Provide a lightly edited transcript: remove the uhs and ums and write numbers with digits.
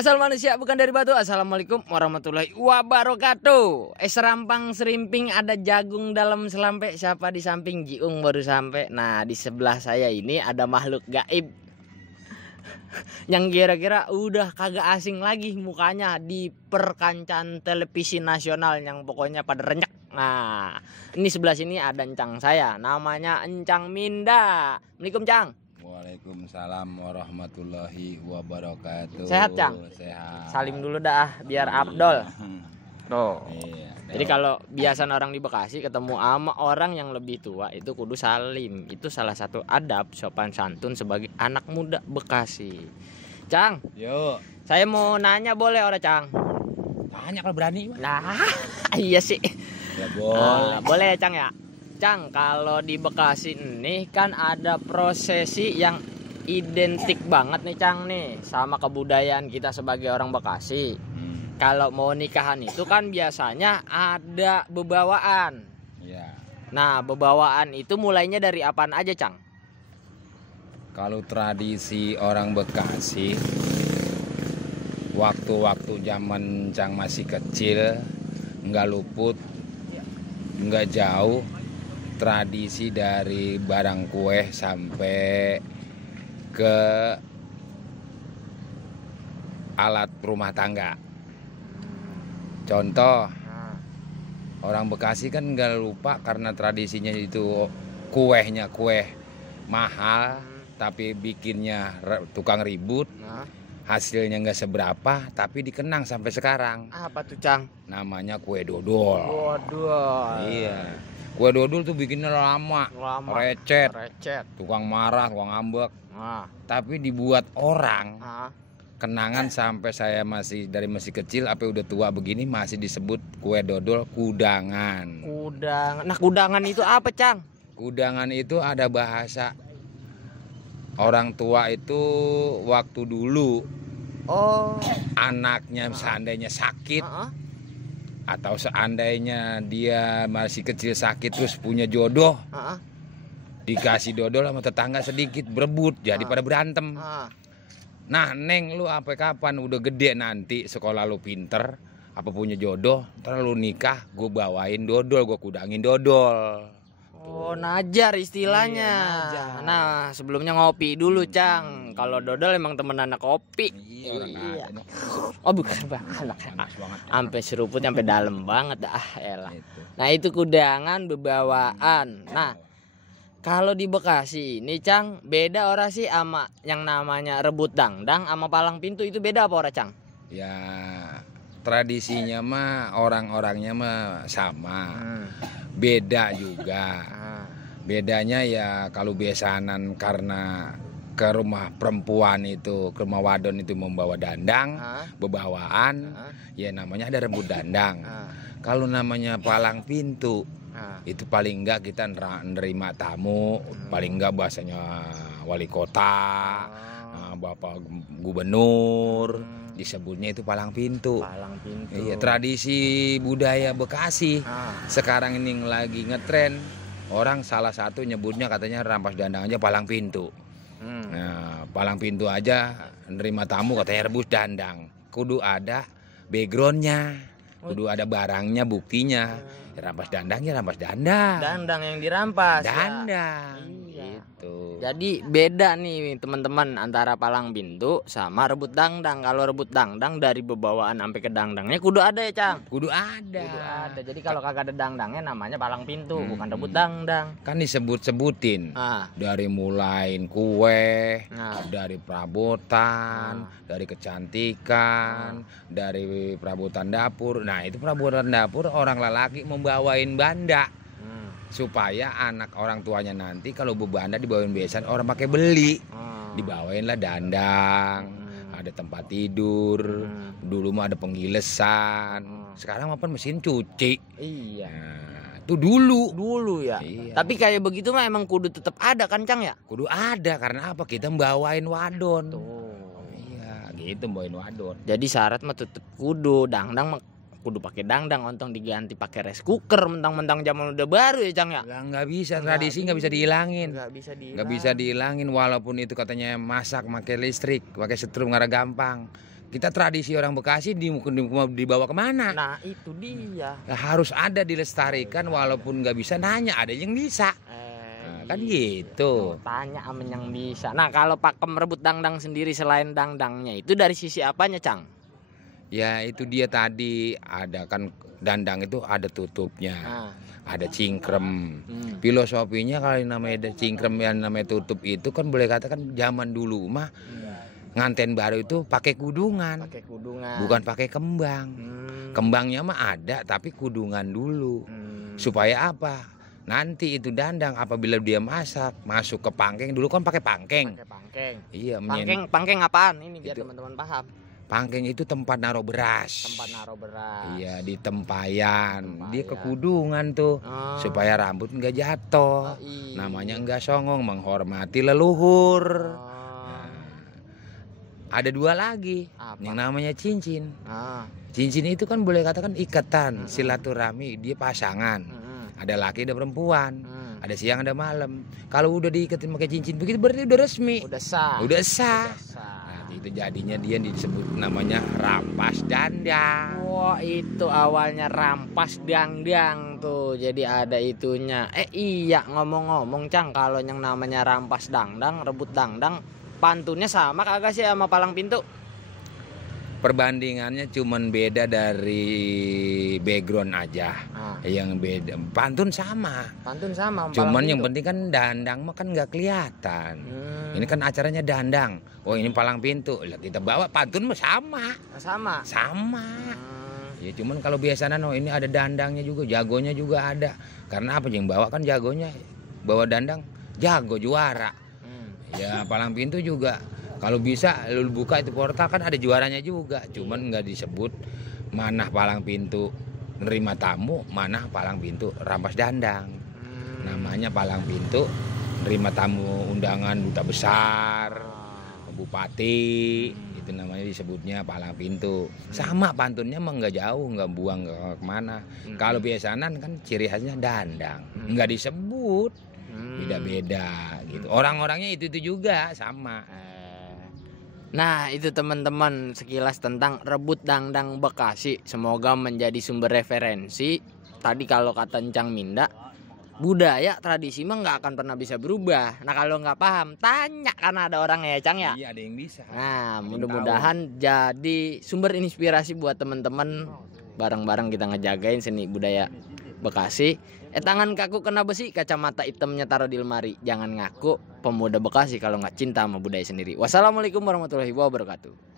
Asal manusia bukan dari batu. Assalamualaikum warahmatullahi wabarakatuh. Serampang serimping ada jagung dalam selampe. Siapa di samping Jiung baru sampai. Nah di sebelah saya ini ada makhluk gaib yang kira-kira udah kagak asing lagi mukanya di perkancan televisi nasional yang pokoknya pada renyek. Nah ini sebelah sini ada encang saya, namanya Encang Minda. Assalamualaikum Cang. Waalaikumsalam warahmatullahi wabarakatuh. Sehat Cang? Sehat. Salim dulu dah biar Abdol. Tuh. Iya. Jadi kalau biasa orang di Bekasi ketemu sama orang yang lebih tua itu kudu salim. Itu salah satu adab sopan santun sebagai anak muda Bekasi. Cang, Yuk. saya mau nanya boleh ora Cang? Tanya kalau berani. Nah, iya sih. Ya boleh. Boleh ya Cang ya? Cang, kalau di Bekasi ini kan ada prosesi yang identik banget nih Cang nih sama kebudayaan kita sebagai orang Bekasi. Kalau mau nikahan itu kan biasanya ada bebawaan. Ya. Nah, bebawaan itu mulainya dari apaan aja, Cang? Kalau tradisi orang Bekasi, waktu-waktu zaman Cang masih kecil, nggak luput, nggak jauh tradisi dari barang kue sampai ke alat rumah tangga. Contoh, orang Bekasi kan nggak lupa karena tradisinya itu kuehnya kue mahal, tapi bikinnya tukang ribut, hasilnya nggak seberapa, tapi dikenang sampai sekarang. Apa tuh, Cang? Namanya kue dodol. Waduh. Iya, kue dodol tuh bikinnya lama. Recet, tukang marah, tukang ngambek. Tapi dibuat orang. Kenangan sampai saya masih dari masih kecil sampai udah tua begini masih disebut kue dodol kudangan. Kudangan. Nah, kudangan itu apa, Cang? Kudangan itu ada bahasa orang tua itu waktu dulu. Oh. Anaknya seandainya sakit atau seandainya dia masih kecil sakit terus punya jodoh. Dikasih dodol sama tetangga sedikit berebut jadi pada berantem. Nah, Neng, lu apa kapan udah gede nanti sekolah lu pinter, apa punya jodoh, ntar lu nikah, gue bawain dodol, gue kudangin dodol. Oh, najar istilahnya. Iya, najar. Nah, sebelumnya ngopi dulu, Cang. Kalau dodol emang temen anak kopi. Iya. Oh, bukan Bang. Sampai seruput sampai dalam banget dah, elah. Nah, itu kudangan bebawaan. Nah, kalau di Bekasi ini Cang, beda ora sih sama yang namanya rebut dangdang sama palang pintu, itu beda apa ora Cang? Ya, tradisinya mah orang-orangnya mah sama. Beda juga. Bedanya ya kalau besanan karena ke rumah perempuan itu, ke rumah wadon itu membawa dandang, bebawaan, ya namanya ada rebut dandang. Kalau namanya palang pintu, itu paling enggak kita nerima tamu, paling enggak bahasanya wali kota, bapak gubernur, disebutnya itu palang pintu. Palang pintu. Iya, tradisi budaya Bekasi. Sekarang ini lagi ngetren, orang salah satu nyebutnya katanya rampas dandang aja palang pintu. Nah, palang pintu aja nerima tamu katanya rebus dandang. Kudu ada backgroundnya, kudu ada barangnya, buktinya. Rampas dandang ya rampas dandang. Dandang yang dirampas. Dandang. Iya. Gitu. Jadi beda nih teman-teman antara palang pintu sama rebut dangdang. Kalau rebut dangdang dari bebawaan sampai ke dangdangnya kudu ada ya, Cang? Kudu ada. Kudu ada. Jadi kalau kagak ada dangdangnya namanya palang pintu, bukan rebut dangdang. Kan disebut-sebutin. Dari mulai kue, dari perabotan, dari kecantikan, dari perabotan dapur. Nah, itu perabotan dapur orang lelaki membawain banda. Supaya anak orang tuanya nanti kalau bebanda dibawain besan orang pakai beli. Dibawain lah dandang, ada tempat tidur. Dulu mah ada penggilesan. Sekarang apa mesin cuci. Iya. Nah, itu dulu ya. Iya. Tapi kayak begitu mah emang kudu tetap ada kan, Cang ya? Kudu ada karena apa? Kita bawain wadon. Iya, gitu bawain wadon. Jadi syarat mah tetap kudu dangdang mah kudu pakai dangdang, ontong diganti pakai rice cooker mentang-mentang zaman udah baru ya Cang ya. Nggak bisa, tradisi nggak bisa dihilangin. Nggak bisa dihilangin walaupun itu katanya masak pakai listrik, pakai setrum nggak gampang. kita tradisi orang Bekasi dibawa kemana? Nah itu dia. Harus ada dilestarikan, walaupun nggak bisa nanya ada yang bisa. Kan gitu. Tanya amen yang bisa. Nah kalau pakem rebut dangdang sendiri selain dangdangnya itu dari sisi apanya, Cang? Ya itu dia tadi, ada kan dandang itu ada tutupnya, ada cingkrem. Filosofinya kalau yang namanya cingkrem yang namanya tutup itu kan boleh katakan zaman dulu mah nganten baru itu pakai kudungan. Bukan pakai kembang. Kembangnya mah ada tapi kudungan dulu. Supaya apa? Nanti itu dandang apabila dia masak masuk ke pangkeng, dulu kan pakai pangkeng. Iya, pangkeng apaan ini biar teman-teman paham. Pangkeng itu tempat naruh beras. Iya, di tempayan. Dia ke kudungan tuh supaya rambut nggak jatuh. Namanya nggak songong, menghormati leluhur. Ada dua lagi. Yang namanya cincin. Cincin itu kan boleh katakan ikatan silaturahmi, dia pasangan. Ada laki ada perempuan, ada siang ada malam. Kalau udah diiketin pakai cincin begitu berarti udah resmi. Udah sah. Nah, itu jadinya dia disebut namanya rampas dandang. Wah, itu awalnya rampas dandang tuh. Jadi ada itunya. Iya, ngomong-ngomong Cang, kalau yang namanya rampas dandang, rebut dandang, pantunnya sama kagak sih sama palang pintu? Perbandingannya cuman beda dari background aja. Yang beda pantun sama. Cuman yang penting kan dandang mah kan nggak kelihatan. Ini kan acaranya dandang. Oh ini palang pintu. Lah kita bawa pantun mah sama. Ya cuman kalau biasanya ini ada dandangnya juga, jagonya juga ada. Karena apa yang bawa kan jagonya, bawa dandang jago juara. Ya palang pintu juga. Kalau bisa lu buka itu portal kan ada juaranya juga, cuman nggak disebut mana palang pintu nerima tamu, mana palang pintu rampas dandang. Namanya palang pintu nerima tamu undangan duta besar, bupati, itu namanya disebutnya palang pintu. Sama pantunnya mah nggak jauh, nggak buang ke kemana. Kalau biasanan kan ciri khasnya dandang, nggak disebut, beda-beda gitu. Orang-orangnya itu juga sama. Nah itu teman-teman sekilas tentang rebut dangdang Bekasi. Semoga menjadi sumber referensi. Tadi kalau kata Encang Minda, budaya tradisi mah nggak akan pernah bisa berubah. Nah kalau nggak paham tanya, karena ada orang ya Cang ya. Iya ada yang bisa. Nah mudah-mudahan jadi sumber inspirasi buat teman-teman. Bareng-bareng kita ngejagain seni budaya Bekasi. Tangan kaku kena besi, kacamata hitamnya taruh di lemari. Jangan ngaku pemuda Bekasi kalau nggak cinta sama budaya sendiri. Wassalamualaikum warahmatullahi wabarakatuh.